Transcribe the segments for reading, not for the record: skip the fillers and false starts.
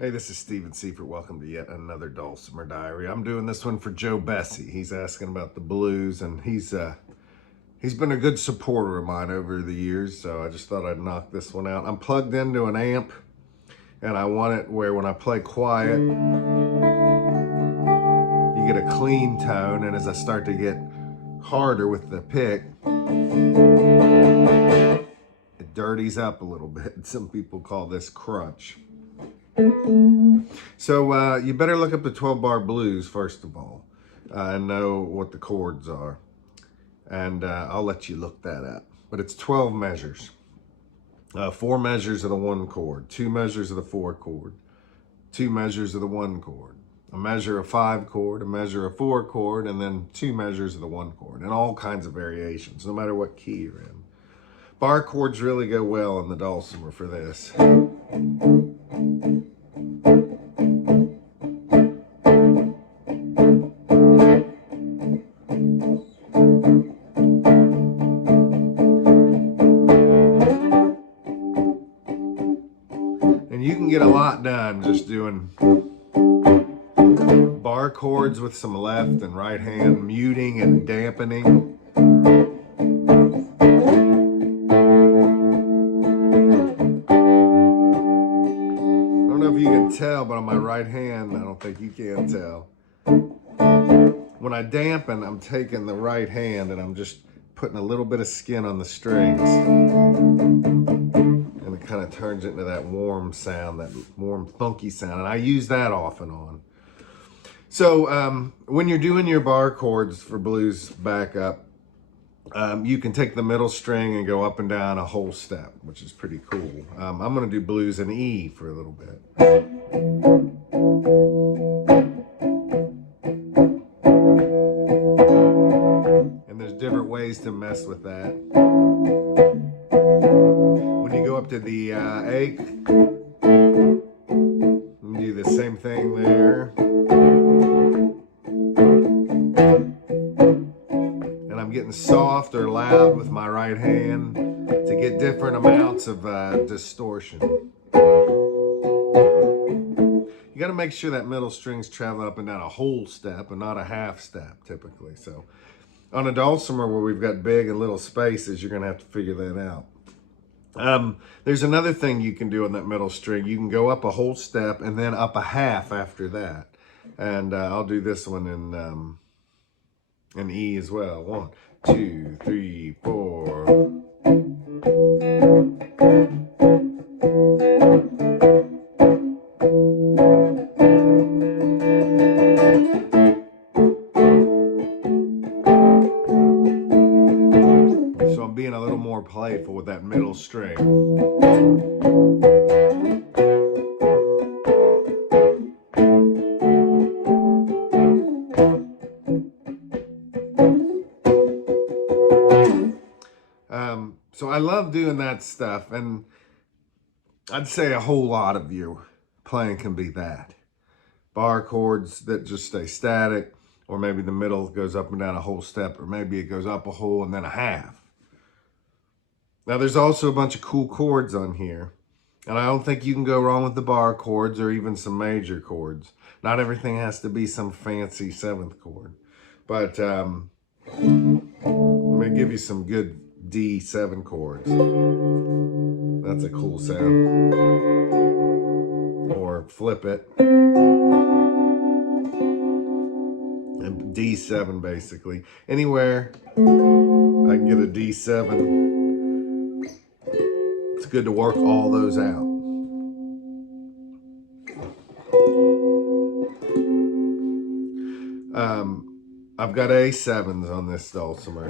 Hey, this is David Seifert. Welcome to yet another Dulcimer Diary. I'm doing this one for Joe Bessie. He's asking about the blues, and he's been a good supporter of mine over the years, so I just thought I'd knock this one out. I'm plugged into an amp, and I want it where when I play quiet, you get a clean tone, and as I start to get harder with the pick, it dirties up a little bit. Some people call this crunch. So you better look up the 12-bar blues first of all and know what the chords are. And I'll let you look that up. But it's 12 measures. 4 measures of the 1 chord, 2 measures of the 4 chord, 2 measures of the 1 chord, a measure of 5 chord, a measure of 4 chord, and then 2 measures of the 1 chord, and all kinds of variations, no matter what key you're in. Bar chords really go well in the dulcimer for this. And you can get a lot done just doing bar chords with some left and right hand muting and dampening. I don't know if you can tell, but on my right hand, I don't think you can tell. When I dampen, I'm taking the right hand and I'm just putting a little bit of skin on the strings. And it kind of turns into that warm sound, that warm, funky sound. And I use that off and on. So when you're doing your bar chords for blues backup, you can take the middle string and go up and down a whole step, which is pretty cool. I'm going to do blues in E for a little bit. And there's different ways to mess with that. When you go up to the A, you do the same thing there. And I'm getting soft or loud with my right hand to get different amounts of distortion. You got to make sure that middle string's traveling up and down a whole step and not a half step typically. So on a dulcimer where we've got big and little spaces, you're going to have to figure that out. There's another thing you can do on that middle string. You can go up a whole step and then up a half after that. And I'll do this one in E as well. 1, 2, 3, 4. So I'm being a little more playful with that middle string. So I love doing that stuff, and I'd say a whole lot of your playing can be that. Bar chords that just stay static, or maybe the middle goes up and down a whole step, or maybe it goes up a whole and then a half. Now there's also a bunch of cool chords on here, and I don't think you can go wrong with the bar chords or even some major chords. Not everything has to be some fancy 7th chord, but I'm gonna give you some good D7 chords. That's a cool sound. Or flip it. And D7 basically. Anywhere I can get a D7. It's good to work all those out. I've got A7s on this dulcimer.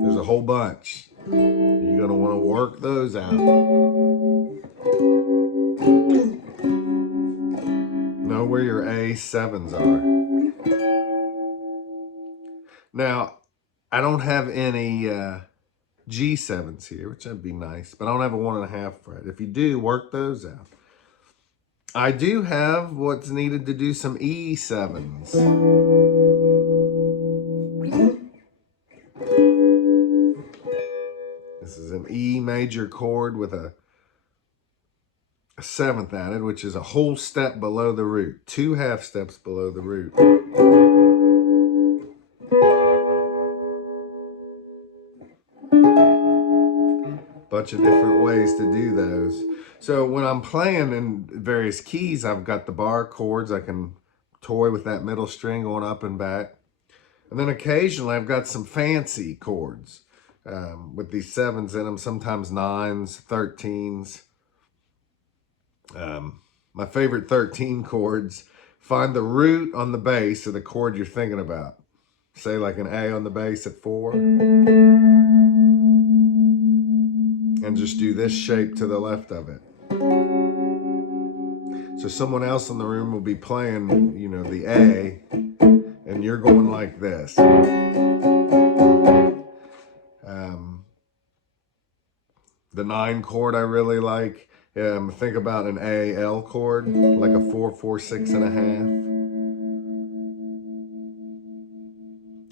There's a whole bunch. You're going to want to work those out. Know where your A7s are. Now, I don't have any G7s here, which would be nice, but I don't have a 1.5 fret. If you do, work those out. I do have what's needed to do some E7s. This is an E major chord with a a seventh added, which is a whole step below the root, 2 half steps below the root. Bunch of different ways to do those. So when I'm playing in various keys, I've got the bar chords. I can toy with that middle string going up and back. And then occasionally I've got some fancy chords with these 7s in them, sometimes 9s, 13s. My favorite 13 chords, find the root on the bass of the chord you're thinking about. Say like an A on the bass at 4. And just do this shape to the left of it. So someone else in the room will be playing, you know, the A, and you're going like this. The 9 chord I really like. Think about an A, L chord, like a 4, 4, 6 and a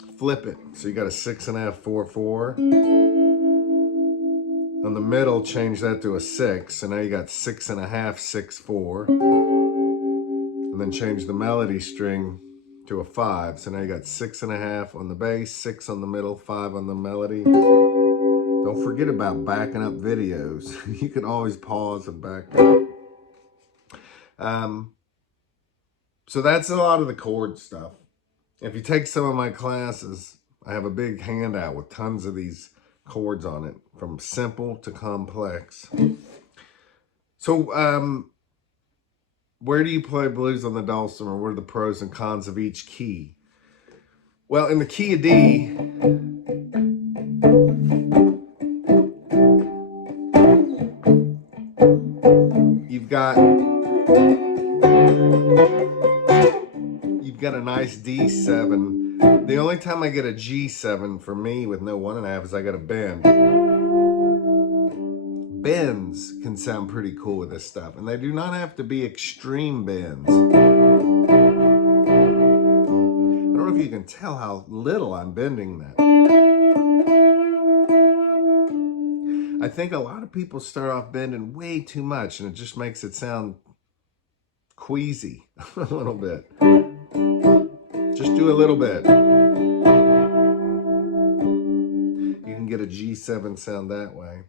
half. Flip it. So you got a 6 and a half, 4, 4. On the middle, change that to a 6. So now you got 6 and a half, 6, 4. And then change the melody string to a 5. So now you got 6 and a half on the bass, 6 on the middle, 5 on the melody. Don't forget about backing up videos. You can always pause and back up. So that's a lot of the chord stuff. If you take some of my classes, I have a big handout with tons of these chords on it, from simple to complex. So where do you play blues on the Dulcimer? What are the pros and cons of each key? Well, in the key of D, you've got a nice D7. The only time I get a G7 for me with no 1.5 is I got a bend. Bends can sound pretty cool with this stuff, and they do not have to be extreme bends. I don't know if you can tell how little I'm bending that. I think a lot of people start off bending way too much, and it just makes it sound queasy a little bit. Just do a little bit. You can get a G7 sound that way.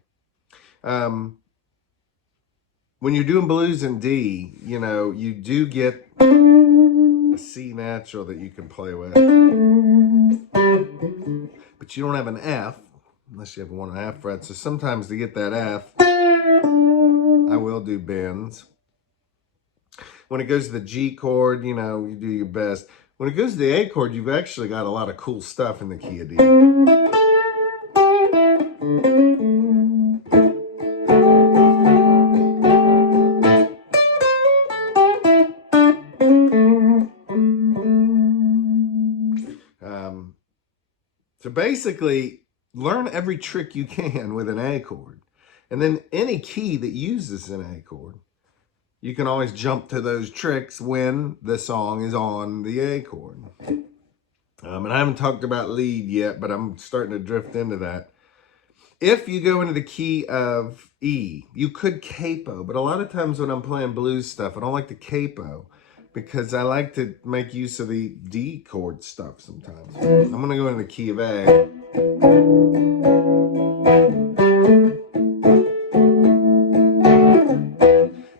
When you're doing blues in D, you know, you do get a C natural that you can play with. But you don't have an F, unless you have 1.5 frets. So sometimes to get that F, I will do bends. When it goes to the G chord, you know, you do your best. When it goes to the A chord, you've actually got a lot of cool stuff in the key of D. So basically, learn every trick you can with an A chord. And then any key that uses an A chord, you can always jump to those tricks when the song is on the A chord. And I haven't talked about lead yet, but I'm starting to drift into that. If you go into the key of E, you could capo, but a lot of times when I'm playing blues stuff, I don't like to capo because I like to make use of the D chord stuff sometimes. I'm going to go into the key of A.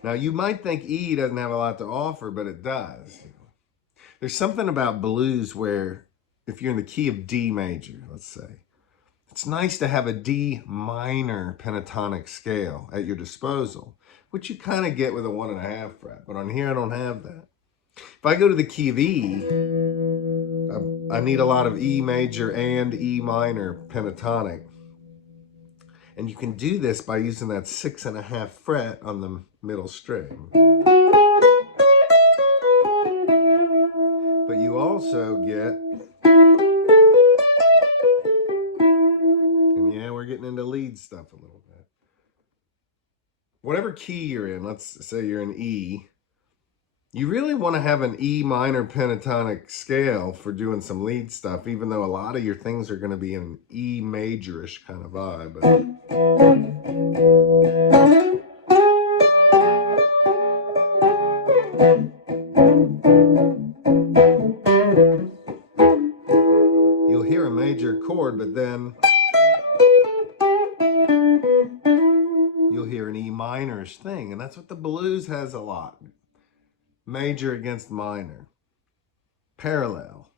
Now, you might think E doesn't have a lot to offer, but it does. There's something about blues where if you're in the key of D major, let's say, it's nice to have a D minor pentatonic scale at your disposal, which you kind of get with a 1.5 fret. But on here, I don't have that. If I go to the key of E, I need a lot of E major and E minor pentatonic. And you can do this by using that 6.5 fret on the middle string. But you also get, and yeah, we're getting into lead stuff a little bit. Whatever key you're in, let's say you're in E, you really want to have an E minor pentatonic scale for doing some lead stuff, even though a lot of your things are going to be in an E majorish kind of vibe. you'll hear an E minorish thing. And that's what the blues has a lot. Major against minor. Parallel.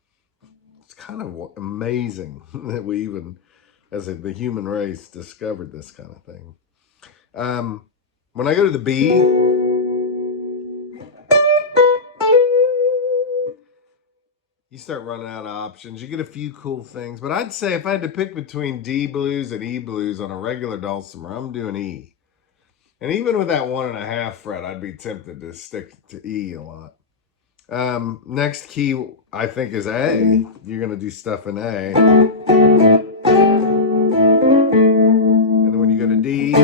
It's kind of amazing that we even, as the human race, discovered this kind of thing. When I go to the B, you start running out of options. You get a few cool things. But I'd say if I had to pick between D blues and E blues on a regular dulcimer, I'm doing E. And even with that 1.5 fret, I'd be tempted to stick to E a lot. Next key, I think, is A. You're going to do stuff in A. And then when you go to D,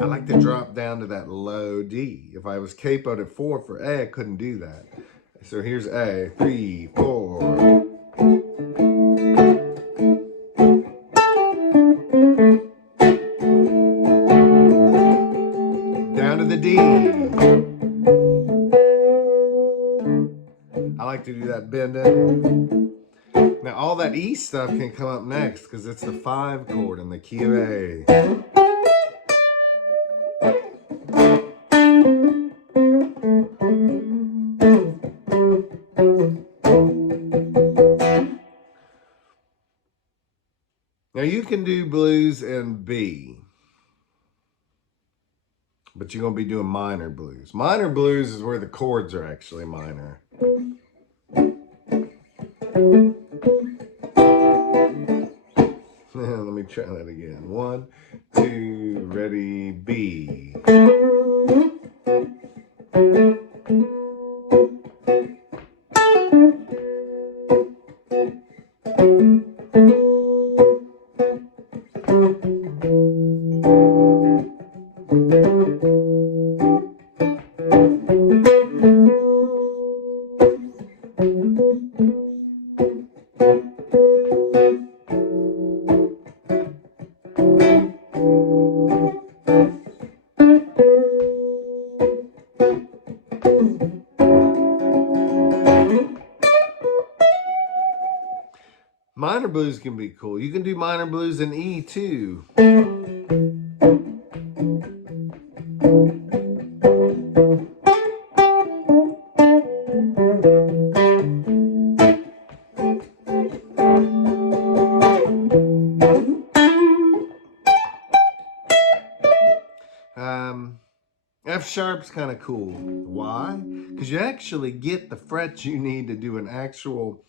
I like to drop down to that low D. If I was capoed at 4 for A, I couldn't do that. So here's A, 3, 4. Down to the D. I like to do that bending. Now all that E stuff can come up next because it's the 5 chord in the key of A. Now you can do blues in B, but you're going to be doing minor blues. Minor blues is where the chords are actually minor. Let me try that again. 1, 2, ready, B. Minor blues can be cool. You can do minor blues in E too. F sharp's kind of cool. Why? Because you actually get the frets you need to do an actual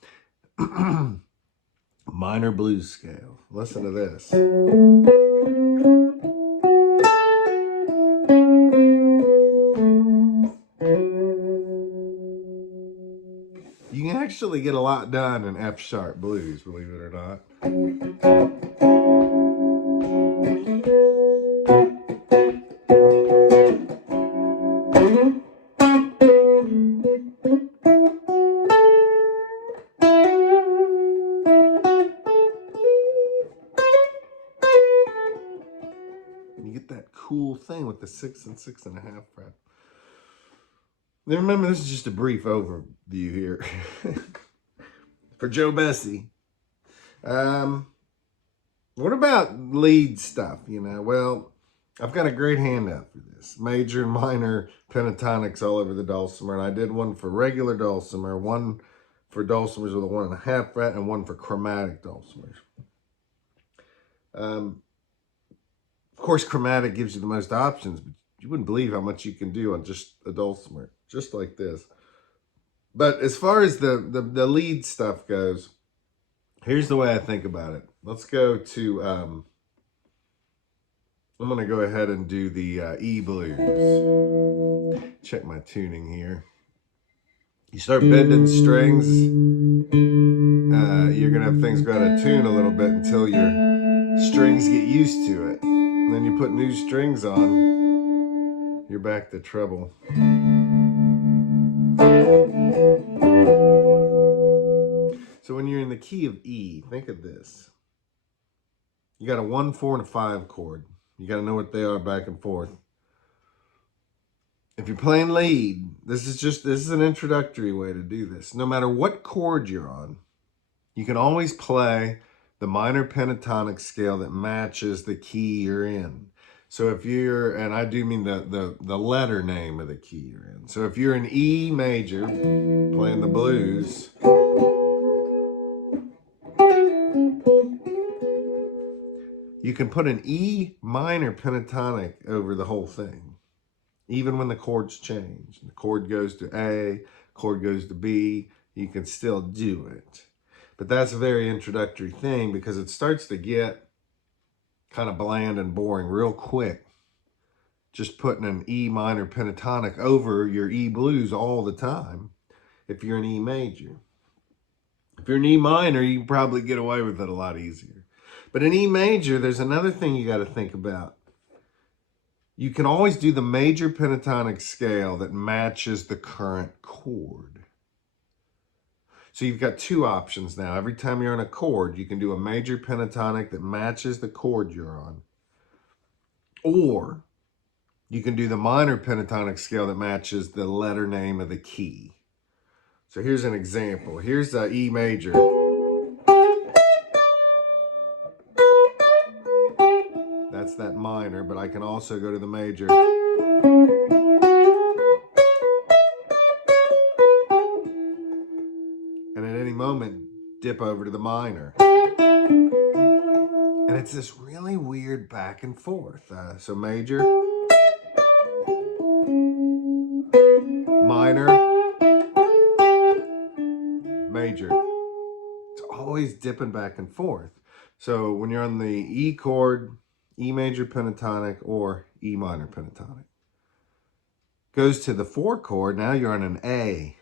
minor blues scale. Listen to this. You can actually get a lot done in F sharp blues, believe it or not. You get that cool thing with the 6 and 6.5 fret. Now remember, this is just a brief overview here for Joe Bessie. What about lead stuff? You know, well, I've got a great handout for this. Major and minor pentatonics all over the dulcimer. And I did one for regular dulcimer, one for dulcimers with a 1.5 fret, and one for chromatic dulcimers. Of course, chromatic gives you the most options, but you wouldn't believe how much you can do on just a dulcimer, just like this. But as far as the lead stuff goes, here's the way I think about it. Let's go to, I'm going to go ahead and do the E blues. Check my tuning here. You start bending strings, you're going to have things go out of tune a little bit until your strings get used to it. And then you put new strings on, you're back to treble. So when you're in the key of E, think of this. You got a 1, 4, and a 5 chord. You got to know what they are back and forth. If you're playing lead, this is an introductory way to do this. No matter what chord you're on, you can always play the minor pentatonic scale that matches the key you're in. So if you're, and I do mean the letter name of the key you're in. So if you're in E major, playing the blues, you can put an E minor pentatonic over the whole thing. Even when the chords change. The chord goes to A, chord goes to B, you can still do it. But that's a very introductory thing because it starts to get kind of bland and boring real quick. Just putting an E minor pentatonic over your E blues all the time if you're in E major. If you're in E minor, you can probably get away with it a lot easier. But in E major, there's another thing you got to think about. You can always do the major pentatonic scale that matches the current chord. So you've got two options now. Every time you're on a chord, you can do a major pentatonic that matches the chord you're on. Or you can do the minor pentatonic scale that matches the letter name of the key. So here's an example. Here's the E major. That's that minor, but I can also go to the major. And at any moment, dip over to the minor. And it's this really weird back and forth. So major, minor, major. It's always dipping back and forth. So when you're on the E chord, E major pentatonic or E minor pentatonic. Goes to the 4 chord, now you're on an A.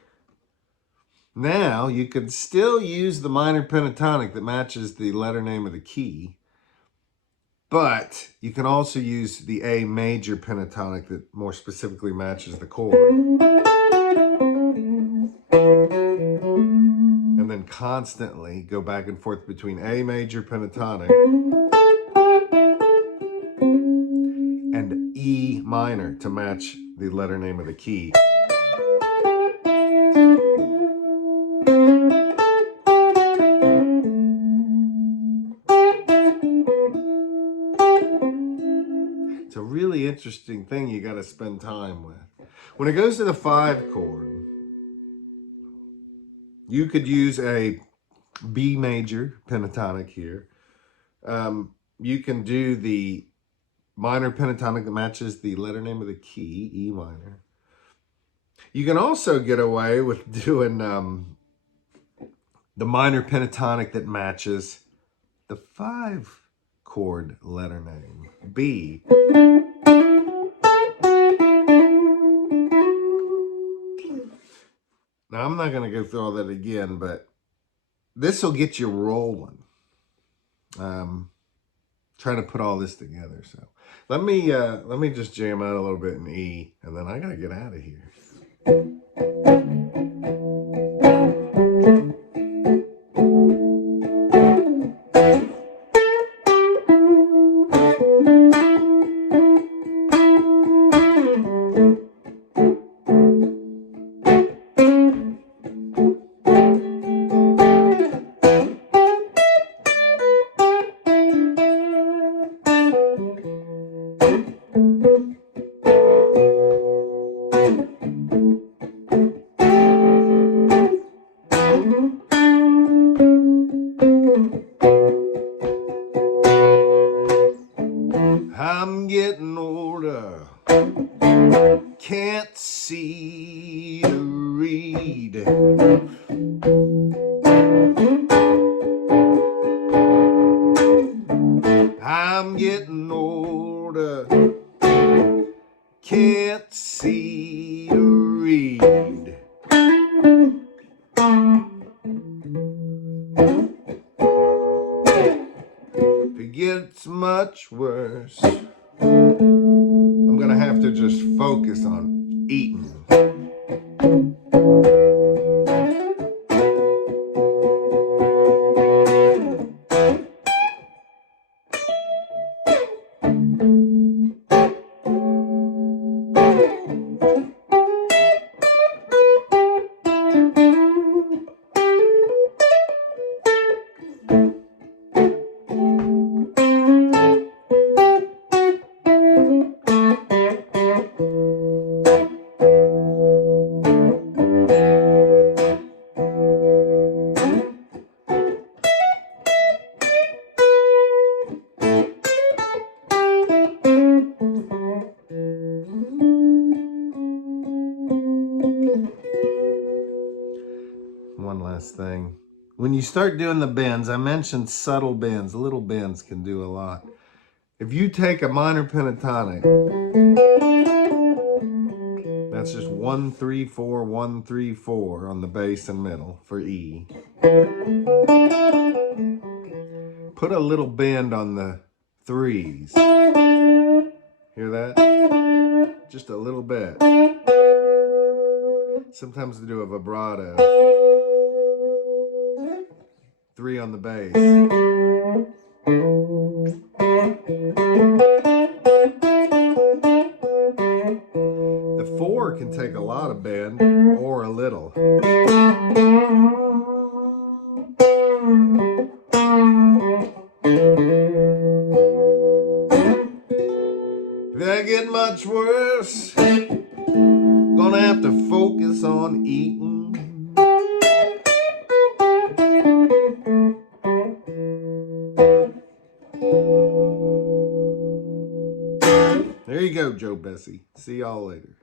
Now you could still use the minor pentatonic that matches the letter name of the key, but you can also use the A major pentatonic that more specifically matches the chord. And then constantly go back and forth between A major pentatonic and E minor to match the letter name of the key. It's a really interesting thing you got to spend time with. When it goes to the 5 chord, you could use a B major pentatonic here. You can do the minor pentatonic that matches the letter name of the key, E minor. You can also get away with doing the minor pentatonic that matches the 5 chord letter name, B. Now, I'm not going to go through all that again, but this will get you rolling. Trying to put all this together. So let me just jam out a little bit in E, and then I got to get out of here. I'm getting older, can't see to read. I'm getting older, can't see to read. If it gets much worse, I'm gonna have to just focus on eating. this thing. When you start doing the bends, I mentioned subtle bends. Little bends can do a lot. If you take a minor pentatonic, that's just 1, 3, 4, 1, 3, 4 on the bass and middle for E. Put a little bend on the 3s. Hear that? Just a little bit. Sometimes they do a vibrato. 3 on the bass. The 4 can take a lot of bend or a little. If I get much worse, gonna have to focus on eating. There you go, Joe Bessie. See y'all later.